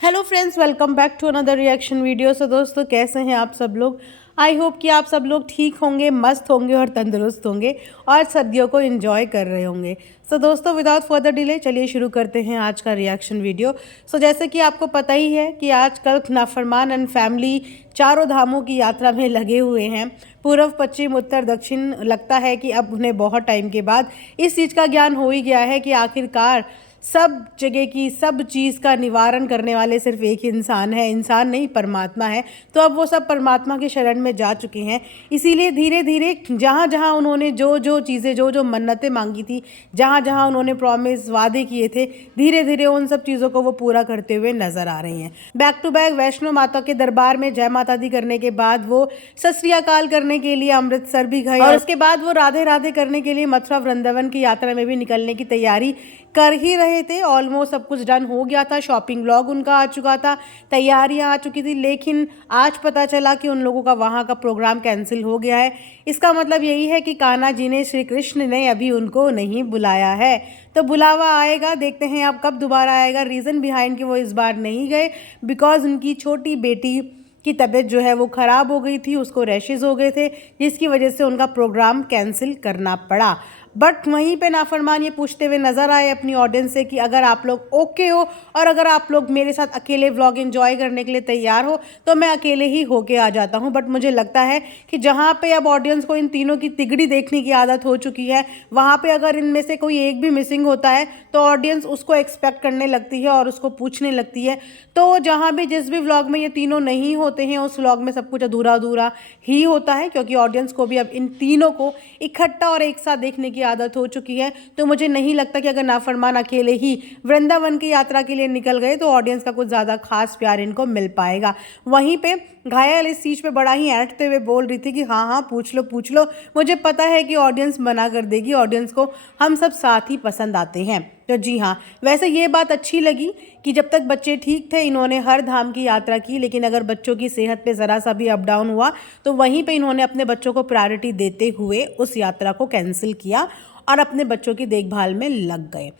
Hello friends, welcome back to another reaction video. So दोस्तों, कैसे हैं आप सब लोग। आई होप कि आप सब लोग ठीक होंगे, मस्त होंगे और तंदुरुस्त होंगे और सर्दियों को एंजॉय कर रहे होंगे। सो दोस्तों, विदाउट फर्दर डिले चलिए शुरू करते हैं आज का रिएक्शन वीडियो। सो जैसे कि आपको पता ही है कि आजकल नाफरमान एंड फैमिली चारों धामों की यात्रा में लगे हुए हैं। पूर्व, पश्चिम, उत्तर, दक्षिण। लगता है कि अब उन्हें बहुत टाइम के बाद इस चीज़ का ज्ञान हो ही गया है कि आखिरकार सब जगह की सब चीज़ का निवारण करने वाले सिर्फ एक इंसान है, इंसान नहीं परमात्मा है। तो अब वो सब परमात्मा के शरण में जा चुके हैं। इसीलिए धीरे धीरे जहाँ जहाँ उन्होंने जो जो चीज़ें, जो जो मन्नतें मांगी थी, जहाँ जहाँ उन्होंने प्रॉमिस, वादे किए थे, धीरे धीरे उन सब चीज़ों को वो पूरा करते हुए नजर आ रही हैं। बैक टू बैक वैष्णो माता के दरबार में जय माता दी करने के बाद वो सत श्री अकाल करने के लिए अमृतसर भी गए और उसके बाद वो राधे राधे करने के लिए मथुरा वृंदावन की यात्रा में भी निकलने की तैयारी कर ही रहे थे। ऑलमोस्ट सब कुछ डन हो गया था, शॉपिंग व्लॉग उनका आ चुका था, तैयारियां आ चुकी थी। लेकिन आज पता चला कि उन लोगों का वहाँ का प्रोग्राम कैंसिल हो गया है। इसका मतलब यही है कि कान्हा जी ने, श्री कृष्ण ने अभी उनको नहीं बुलाया है। तो बुलावा आएगा, देखते हैं अब कब दोबारा आएगा। रीज़न बिहाइंड कि वो इस बार नहीं गए बिकॉज उनकी छोटी बेटी की तबीयत जो है वो ख़राब हो गई थी, उसको रैशेज़ हो गए थे, जिसकी वजह से उनका प्रोग्राम कैंसिल करना पड़ा। बट वहीं पे नाफरमान ये पूछते हुए नजर आए अपनी ऑडियंस से कि अगर आप लोग ओके हो और अगर आप लोग मेरे साथ अकेले व्लॉग एंजॉय करने के लिए तैयार हो तो मैं अकेले ही होके आ जाता हूँ। बट मुझे लगता है कि जहाँ पे अब ऑडियंस को इन तीनों की तिगड़ी देखने की आदत हो चुकी है, वहाँ पे अगर इनमें से कोई एक भी मिसिंग होता है तो ऑडियंस उसको एक्सपेक्ट करने लगती है और उसको पूछने लगती है। तो जहाँ भी जिस भी व्लॉग में ये तीनों नहीं होते हैं उस व्लॉग में सब कुछ अधूरा अधूरा ही होता है, क्योंकि ऑडियंस को भी अब इन तीनों को इकट्ठा और एक साथ देखने की आदत हो चुकी है। तो मुझे नहीं लगता कि अगर नाफरमान अकेले ही वृंदावन की यात्रा के लिए निकल गए तो ऑडियंस का कुछ ज़्यादा खास प्यार इनको मिल पाएगा। वहीं पे घायल इस चीज़ पे बड़ा ही ऐंठते हुए बोल रही थी कि हाँ हाँ पूछ लो पूछ लो, मुझे पता है कि ऑडियंस मना कर देगी, ऑडियंस को हम सब साथ ही पसंद आते हैं। तो जी हाँ, वैसे ये बात अच्छी लगी कि जब तक बच्चे ठीक थे इन्होंने हर धाम की यात्रा की, लेकिन अगर बच्चों की सेहत पे ज़रा सा भी अप डाउन हुआ तो वहीं पे इन्होंने अपने बच्चों को प्रायोरिटी देते हुए उस यात्रा को कैंसिल किया और अपने बच्चों की देखभाल में लग गए।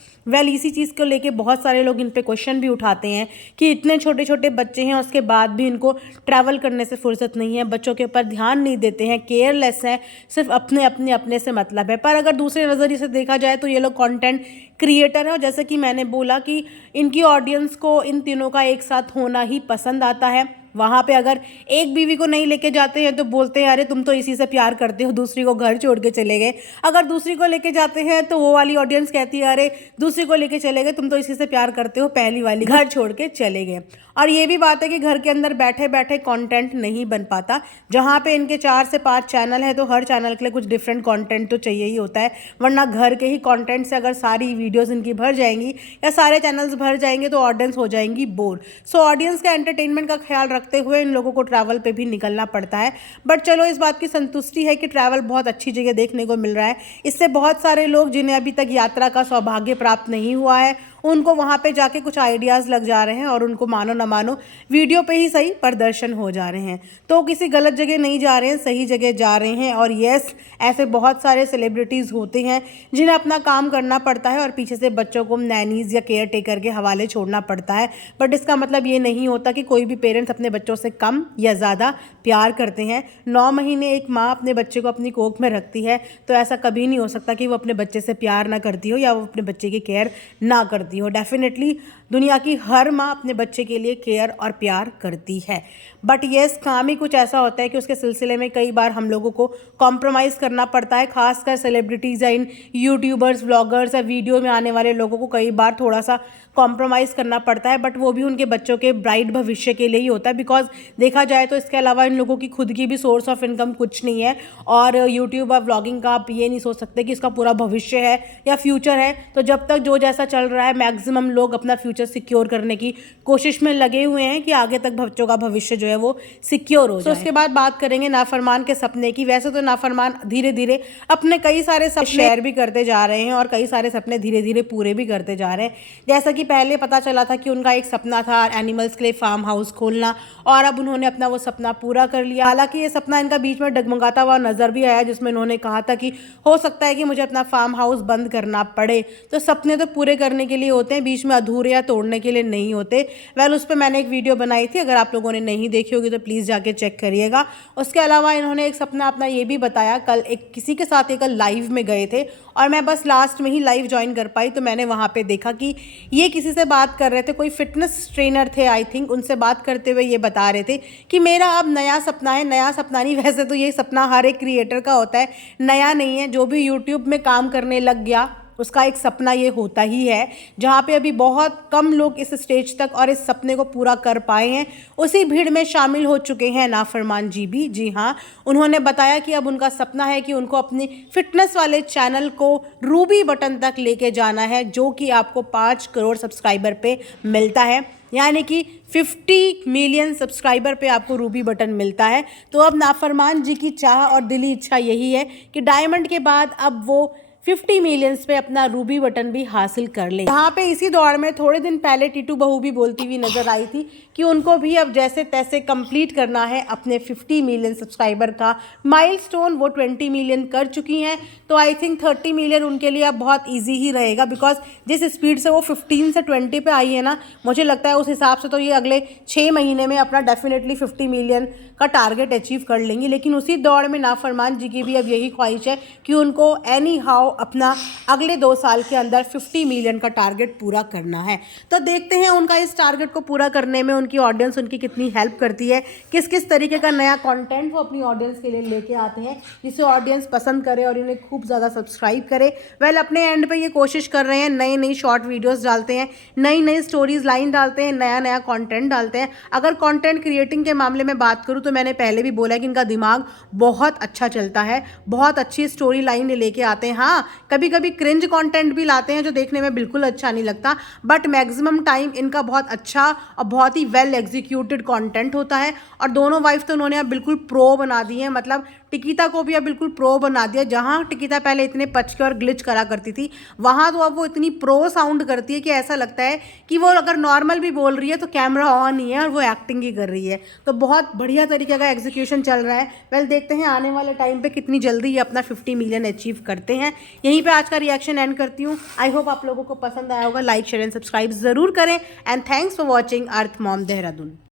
इसी चीज़ को लेके बहुत सारे लोग इन पे क्वेश्चन भी उठाते हैं कि इतने छोटे छोटे बच्चे हैं उसके बाद भी इनको ट्रैवल करने से फुर्सत नहीं है, बच्चों के ऊपर ध्यान नहीं देते हैं, केयरलेस हैं, सिर्फ अपने अपने अपने से मतलब है। पर अगर दूसरे नज़रिए से देखा जाए तो ये लोग कंटेंट क्रिएटर है और जैसे कि मैंने बोला कि इनकी ऑडियंस को इन तीनों का एक साथ होना ही पसंद आता है। वहाँ पे अगर एक बीवी को नहीं लेके जाते हैं तो बोलते हैं अरे तुम तो इसी से प्यार करते हो, दूसरी को घर छोड़ के चले गए। अगर दूसरी को लेके जाते हैं तो वो वाली ऑडियंस कहती है अरे दूसरी को लेके चले गए, तुम तो इसी से प्यार करते हो, पहली वाली घर छोड़ के चले गए। और ये भी बात है कि घर के अंदर बैठे बैठे कंटेंट नहीं बन पाता। जहाँ पे इनके 4 से 5 चैनल है तो हर चैनल के लिए कुछ डिफरेंट कंटेंट तो चाहिए ही होता है, वरना घर के ही कंटेंट से अगर सारी वीडियोस इनकी भर जाएंगी या सारे चैनल्स भर जाएंगे तो ऑडियंस हो जाएंगी बोर। सो ऑडियंस का एंटरटेनमेंट का ख्याल रखते हुए इन लोगों को ट्रैवल पे भी निकलना पड़ता है। बट चलो इस बात की संतुष्टि है कि ट्रैवल बहुत अच्छी जगह देखने को मिल रहा है। इससे बहुत सारे लोग जिन्हें अभी तक यात्रा का सौभाग्य प्राप्त नहीं हुआ है उनको वहाँ पे जाके कुछ आइडियाज़ लग जा रहे हैं और उनको मानो ना मानो वीडियो पे ही सही पर दर्शन हो जा रहे हैं। तो किसी गलत जगह नहीं जा रहे हैं, सही जगह जा रहे हैं। और यस, ऐसे बहुत सारे सेलिब्रिटीज़ होते हैं जिन्हें अपना काम करना पड़ता है और पीछे से बच्चों को नैनीज़ या केयर टेकर के हवाले छोड़ना पड़ता है। बट इसका मतलब ये नहीं होता कि कोई भी पेरेंट्स अपने बच्चों से कम या ज़्यादा प्यार करते हैं। 9 महीने एक माँ अपने बच्चे को अपनी कोख में रखती है तो ऐसा कभी नहीं हो सकता कि वो अपने बच्चे से प्यार ना करती हो या वो अपने बच्चे की केयर ना करती हो। डेफिनेटली दुनिया की हर माँ अपने बच्चे के लिए केयर और प्यार करती है। बट येस, काम ही कुछ ऐसा होता है कि उसके सिलसिले में कई बार हम लोगों को कॉम्प्रोमाइज़ करना पड़ता है। खासकर सेलिब्रिटीज़ या इन यूट्यूबर्स, व्लॉगर्स या वीडियो में आने वाले लोगों को कई बार थोड़ा सा कॉम्प्रोमाइज़ करना पड़ता है। बट वो भी उनके बच्चों के ब्राइट भविष्य के लिए ही होता है। बिकॉज देखा जाए तो इसके अलावा इन लोगों की खुद की भी सोर्स ऑफ इनकम कुछ नहीं है और यूट्यूब और व्लॉगिंग का आप ये नहीं सोच सकते कि इसका पूरा भविष्य है या फ्यूचर है। तो जब तक जो जैसा चल रहा है मैक्सिमम लोग अपना फ्यूचर सिक्योर करने की कोशिश में लगे हुए हैं कि आगे तक बच्चों का भविष्य जो है वो सिक्योर हो जाए। उसके बाद बात करेंगे नाफरमान के सपने की। वैसे तो नाफरमान धीरे धीरे अपने कई सारे सपने शेयर भी करते जा रहे हैं और कई सारे सपने धीरे धीरे पूरे भी करते जा रहे हैं। जैसा कि पहले पता चला था कि उनका एक सपना था एनिमल्स के लिए फार्म हाउस खोलना और अब उन्होंने अपना वो सपना पूरा कर लिया। हालांकि ये सपना इनका बीच में डगमगाता हुआ नजर भी आया जिसमें इन्होंने कहा था कि हो सकता है कि मुझे अपना फार्म हाउस बंद करना पड़े। तो सपने तो पूरे करने के लिए होते हैं, बीच में अधूरे या तोड़ने के लिए नहीं होते। वेल उस पर मैंने एक वीडियो बनाई थी, अगर आप लोगों ने नहीं देखी होगी तो प्लीज़ जाके चेक करिएगा। उसके अलावा इन्होंने एक सपना अपना ये भी बताया, कल एक किसी के साथ एक लाइव में गए थे और मैं बस लास्ट में ही लाइव ज्वाइन कर पाई, तो मैंने वहाँ पे देखा कि ये किसी से बात कर रहे थे, कोई फिटनेस ट्रेनर थे आई थिंक, उनसे बात करते हुए ये बता रहे थे कि मेरा अब नया सपना है। नया सपना नहीं, वैसे तो ये सपना हर एक क्रिएटर का होता है, नया नहीं है। जो भी यूट्यूब में काम करने लग गया उसका एक सपना ये होता ही है। जहाँ पे अभी बहुत कम लोग इस स्टेज तक और इस सपने को पूरा कर पाए हैं, उसी भीड़ में शामिल हो चुके हैं नाफरमान जी भी। जी हाँ, उन्होंने बताया कि अब उनका सपना है कि उनको अपनी फिटनेस वाले चैनल को रूबी बटन तक लेके जाना है, जो कि आपको 5 करोड़ सब्सक्राइबर पे मिलता है, यानी कि 50 मिलियन सब्सक्राइबर पे आपको रूबी बटन मिलता है। तो अब नाफरमान जी की चाह और दिली इच्छा यही है कि डायमंड के बाद अब वो 50 मिलियंस पे अपना रूबी बटन भी हासिल कर ले। यहाँ पे इसी दौर में थोड़े दिन पहले टीटू बहू भी बोलती हुई नजर आई थी कि उनको भी अब जैसे तैसे कंप्लीट करना है अपने 50 मिलियन सब्सक्राइबर का माइलस्टोन। वो 20 मिलियन कर चुकी हैं, तो आई थिंक 30 मिलियन उनके लिए अब बहुत ईजी ही रहेगा, बिकॉज जिस स्पीड से वो 15 से 20 पे आई है ना, मुझे लगता है उस हिसाब से तो ये अगले 6 महीने में अपना डेफिनेटली 50 मिलियन का टारगेट अचीव कर लेंगी। लेकिन उसी दौड़ में नाफरमान जी की भी अब यही ख्वाहिश है कि उनको एनी हाउ अपना अगले 2 साल के अंदर 50 मिलियन का टारगेट पूरा करना है। तो देखते हैं उनका इस टारगेट को पूरा करने में उनकी ऑडियंस उनकी कितनी हेल्प करती है, किस किस तरीके का नया कंटेंट वो अपनी ऑडियंस के लिए लेके आते हैं जिसे ऑडियंस पसंद करे और इन्हें खूब ज़्यादा सब्सक्राइब करे। वेल अपने एंड पे ये कोशिश कर रहे हैं, नई नई शॉर्ट वीडियोस डालते हैं, नई नई स्टोरीज लाइन डालते हैं, नया नया कंटेंट डालते हैं। अगर कंटेंट क्रिएटिंग के मामले में बात करूँ तो मैंने पहले भी बोला कि इनका दिमाग बहुत अच्छा चलता है, बहुत अच्छी स्टोरी लाइन लेके आते हैं। हाँ, कभी कभी क्रिंज कंटेंट भी लाते हैं जो देखने में बिल्कुल अच्छा नहीं लगता, बट मैक्सिमम टाइम इनका बहुत अच्छा और बहुत ही वेल एग्जीक्यूटेड कंटेंट होता है। और दोनों वाइफ तो उन्होंने अब बिल्कुल प्रो बना दी है, मतलब टिकिता को भी अब बिल्कुल प्रो बना दिया। जहाँ टिकिता पहले इतने पचके और ग्लिच करा करती थी, वहाँ तो अब वो इतनी प्रो साउंड करती है कि ऐसा लगता है कि वो अगर नॉर्मल भी बोल रही है तो कैमरा ऑन ही है और वो एक्टिंग ही कर रही है। तो बहुत बढ़िया तरीके का एग्जीक्यूशन चल रहा है। वेल देखते हैं आने वाले टाइम पे कितनी जल्दी ये अपना 50 मिलियन अचीव करते हैं। यहीं पे आज का रिएक्शन एंड करती हूँ। आई होप आप लोगों को पसंद आया होगा। लाइक शेयर एंड सब्सक्राइब जरूर करें and thanks for watching earth mom Dehradun.